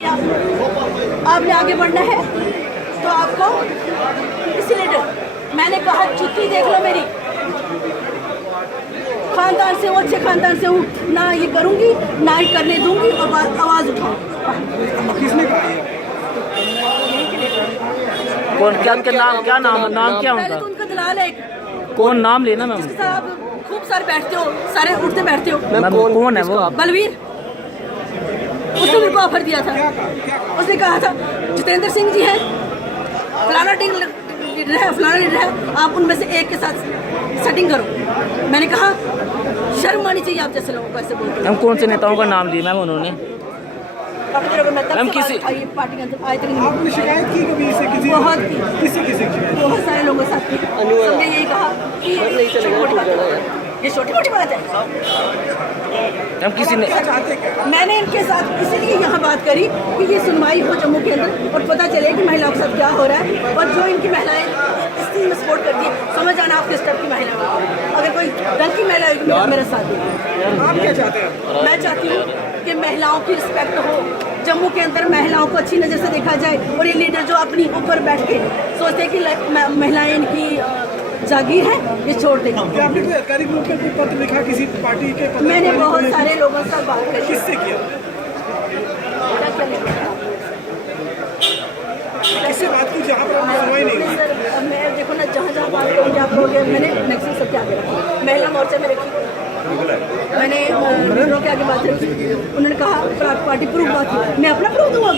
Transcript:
आपने आगे बढ़ना है तो आपको इसलिए मैंने कहा छुट्टी देख लो मेरी, खानदान से हूँ, अच्छे खानदान से हूँ, ना ये करूँगी ना ही करने दूंगी और आवाज़ उठाऊँ। किसने कहा? कौन क्या उनके नाम क्या पहले उनका? तो उनका दलाल है, कौन नाम लेना मैम? जिसके साथ आप खूब सारे बैठते हो, सारे उठते बैठते हो। मैम कौन है वो? बलवीर, उसने मेरे को ऑफर दिया था। उसने कहा था जितेंद्र सिंह जी हैं, फलाना लीडर है, फलाना लीडर है, आप उनमें से एक के साथ सेटिंग करो। मैंने कहा शर्म आनी चाहिए आप जैसे लोगों को ऐसे बोलते। मैम कौन से नेताओं का नाम लिया मैम उन्होंने? मैम किसी पार्टी के अंदर आए तक नहीं। आपने शिकायत की कभी इससे? किसी बहुत की, किसी बहुत सारे लोगों के साथ की। सबने यही कहा कि ये छोटी मोटी बात है। मैम किसी ने मैंने इनके साथ इसीलिए यहाँ बात करी कि ये सुनवाई हो जम्मू के अंदर और पता चले कि महिलाओं के साथ क्या हो रहा है, और जो इनकी महिलाएं इस चीज़ में सपोर्ट करती है, समझ आना आप किस टाइप की महिला हो। अगर कोई दल की महिला होगी तो मेरा साथ देगी। आप क्या चाहते हैं? मैं चाहती हूँ कि महिलाओं की रिस्पेक्ट हो, जम्मू के अंदर महिलाओं को अच्छी नज़र से देखा जाए, और ये लीडर जो अपनी ऊपर बैठ के सोचते हैं कि महिलाएं इनकी जागीर है, ये छोड़ देंगे। क्या आपने कोई आधिकारिक रूप में कोई पत्र लिखा किसी पार्टी के? मैंने बहुत सारे लोगों से बात करी। किससे किया? किससे बात की जहाँ पर सुनवाई नहीं हुई? सर मैं देखो ना, जहाँ जहाँ बात करूँगी आप लोग, मैंने मैक्सिमम सबके आगे रखी, महिला मोर्चा में रखी, मैंने लीडरों के आगे बात रखी। उन्होंने कहा पार्टी प्रूफ बात की, मैं अपना प्रूफ दूँगा।